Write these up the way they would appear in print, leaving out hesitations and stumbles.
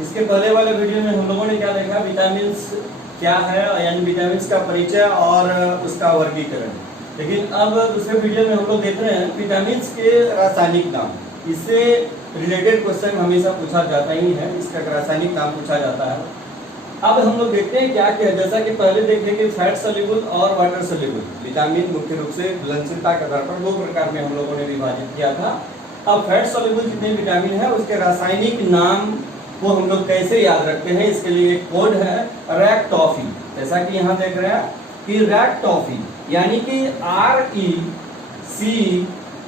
इसके पहले वाले वीडियो में हम लोगों ने क्या देखा, विटामिन क्या है, यानी विटामिन का परिचय और उसका वर्गीकरण। लेकिन अब दूसरे वीडियो में हम लोग देख रहे हैं विटामिन के रासायनिक नाम। इससे रिलेटेड क्वेश्चन हमेशा पूछा जाता ही है, इसका रासायनिक नाम पूछा जाता है। अब हम लोग देखते हैं क्या क्या, जैसा कि पहले देखे कि फैट सोल्यूबल और वाटर सोल्यूबल विटामिन मुख्य रूप से घुलनशीलता के आधार पर दो प्रकार में हम लोगों ने विभाजित किया था। अब फैट सोल्यूबल जितने विटामिन है उसके रासायनिक नाम को हम लोग कैसे याद रखते हैं, इसके लिए एक कोड है रैक्टॉफी। जैसा कि यहाँ देख रहे हैं कि रैक्टॉफी यानी कि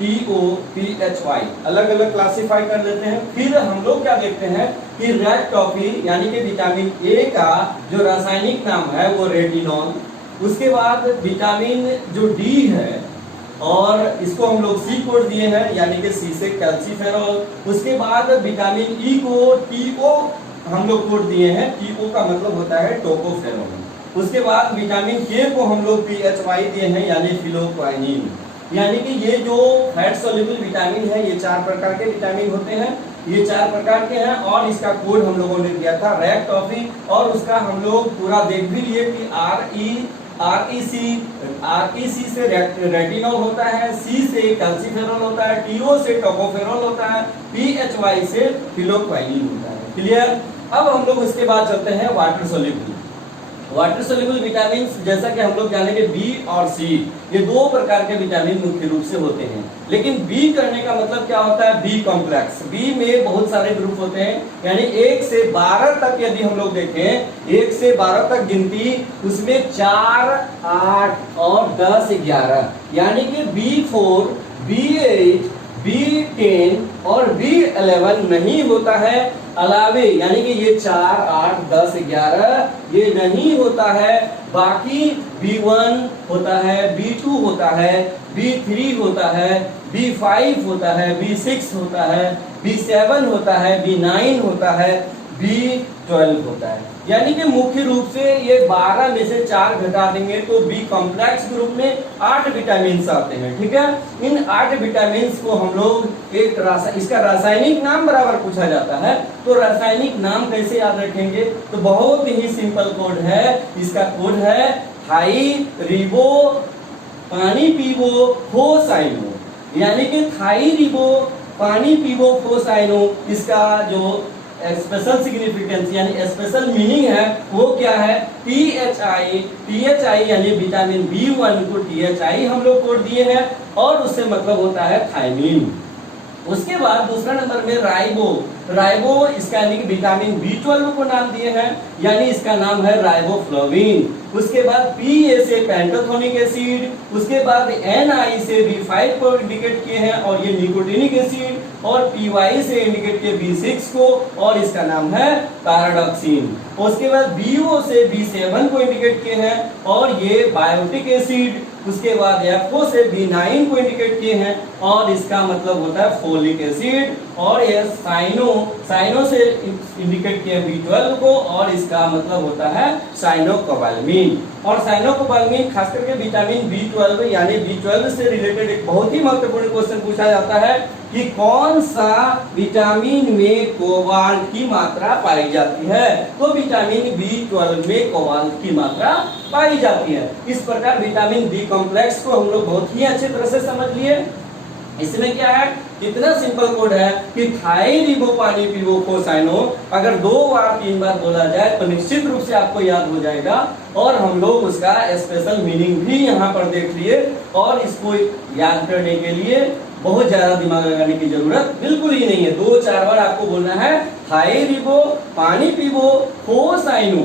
RECTOPHY अलग अलग क्लासिफाई कर लेते हैं। फिर हम लोग क्या देखते हैं कि रैक्टॉफी यानी कि विटामिन ए का जो रासायनिक नाम है वो रेटिनॉल। उसके बाद विटामिन जो डी है और इसको हम लोग सी कोड दिए हैं यानी कि सी से कैल्सीफेरॉल। उसके बाद विटामिन ई को टीओ हम लोग कोड दिए हैं, टीओ का मतलब होता है टोकोफेरॉल। उसके बाद विटामिन के को हम लोग PHY दिए हैं यानी फिलोक्वानिन। यानी कि ये जो फैट सोल्यूबल विटामिन है ये 4 प्रकार के विटामिन होते हैं, ये 4 प्रकार के हैं और इसका कोड हम लोगों ने दिया था रैक्टॉफी। और उसका हम लोग पूरा देख भी लिए कि REC से रेटिनॉल होता है, C से कैल्सीफेरॉल होता है, TO से टोकोफेरॉल होता है, PHY से फिलोक्वानिन होता है। क्लियर। अब हम लोग उसके बाद चलते हैं water soluble. Water soluble vitamin जैसा कि हम लोग जानेंगे बी और सी, ये 2 प्रकार के विटामिन मुख्य रूप से होते हैं। लेकिन बी करने का मतलब क्या होता है, बी कॉम्प्लेक्स। बी में बहुत सारे ग्रुप होते हैं, यानी 1 से 12 तक यदि हम लोग देखें 1 से 12 तक गिनती, उसमें 4, 8 और 10, 11 यानी कि B4, B8, B10 और B11 नहीं होता है अलावे, यानी कि ये 4, 8, 10, 11 ये नहीं होता है। बाकी B1 होता है, B2 होता है, B3 होता है, B5 होता है, B6 होता है, B7 होता है, B9 होता है, B12 होता है। यानी कि मुख्य रूप से ये 12 में से 4 घटा देंगे तो बी कॉम्प्लेक्स ग्रुप में 8 विटामिन आते हैं। ठीक है, इन 8 विटामिन को हम लोग इसका रासायनिक नाम बराबर पूछा जाता है। तो रासायनिक नाम कैसे याद रखेंगे, तो बहुत ही सिंपल कोड है। इसका कोड है थाई रिबो पानी पीवो फोसाइनो, यानी कि थाई रिबो पानी पीवो फोसाइनो। इसका जो स्पेशल सिग्निफिकेंस यानी स्पेशल मीनिंग है वो क्या है, THI यानी विटामिन B1 को THI हम लोग कोड दिए हैं और उससे मतलब होता है थायमिन। उसके बाद दूसरा नंबर में राइबो इसका यानी कि विटामिन B12 को नाम दिए हैं, यानी इसका नाम है राइबोफ्लोविन। उसके बाद PA से पेंटाथोनिक एसिड, उसके बाद NI से B5 को इंडिकेट किए हैं और ये निकोटिनिक एसिड, और PY से इंडिकेट किए B6 को और इसका नाम है पैराडॉक्सिन। उसके बाद BO से B7 को इंडिकेट किए हैं और ये बायोटिक एसिड। उसके बाद FO से B9 को इंडिकेट किए हैं और इसका मतलब होता है फोलिक एसिड, और ये साइनो से इंडिकेट किए B12 को और इसका मतलब होता है साइनोकोबाल्मिन। और साइनोकोबाल्मिन खास करके विटामिन B12 यानी B12 से रिलेटेड एक बहुत ही महत्वपूर्ण क्वेश्चन पूछा जाता है कि कौन सा विटामिन में कोबाल्ट की मात्रा पाई जाती है, तो विटामिन B12 में कोबाल्ट की मात्रा पाई जाती है। इस प्रकार विटामिन बी कॉम्प्लेक्स को हम लोग बहुत ही अच्छे तरह से समझ लिए। इसमें क्या है, कितना सिंपल कोड है कि थाई रिबो पानी पीवो फोसाइनो अगर 2 बार 3 बार बोला जाए तो निश्चित रूप से आपको याद हो जाएगा। और हम लोग उसका स्पेशल मीनिंग भी यहाँ पर देख लिए, और इसको याद करने के लिए बहुत ज्यादा दिमाग लगाने की जरूरत बिल्कुल ही नहीं है। 2-4 बार आपको बोलना है थाई रिबो पानी पीवो फोसाइनो।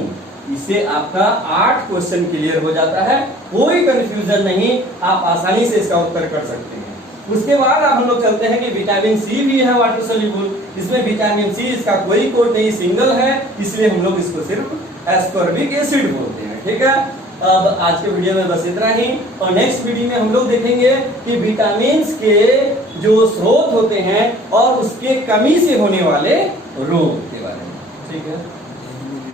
इससे आपका 8 क्वेश्चन क्लियर हो जाता है, कोई कंफ्यूजन नहीं, आप आसानी से इसका उत्तर कर सकते हैं। उसके बाद हम लोग चलते हैं कि विटामिन सी भी है वाटर सोल्यूबल। इसमें विटामिन सी इसका कोई कोड नहीं, सिंगल है, इसलिए हम लोग इसको सिर्फ एस्कॉर्बिक एसिड बोलते हैं। ठीक है, अब आज के वीडियो में बस इतना ही, और नेक्स्ट वीडियो में हम लोग देखेंगे कि विटामिन के जो स्रोत होते हैं और उसके कमी से होने वाले रोग के बारे में। ठीक है।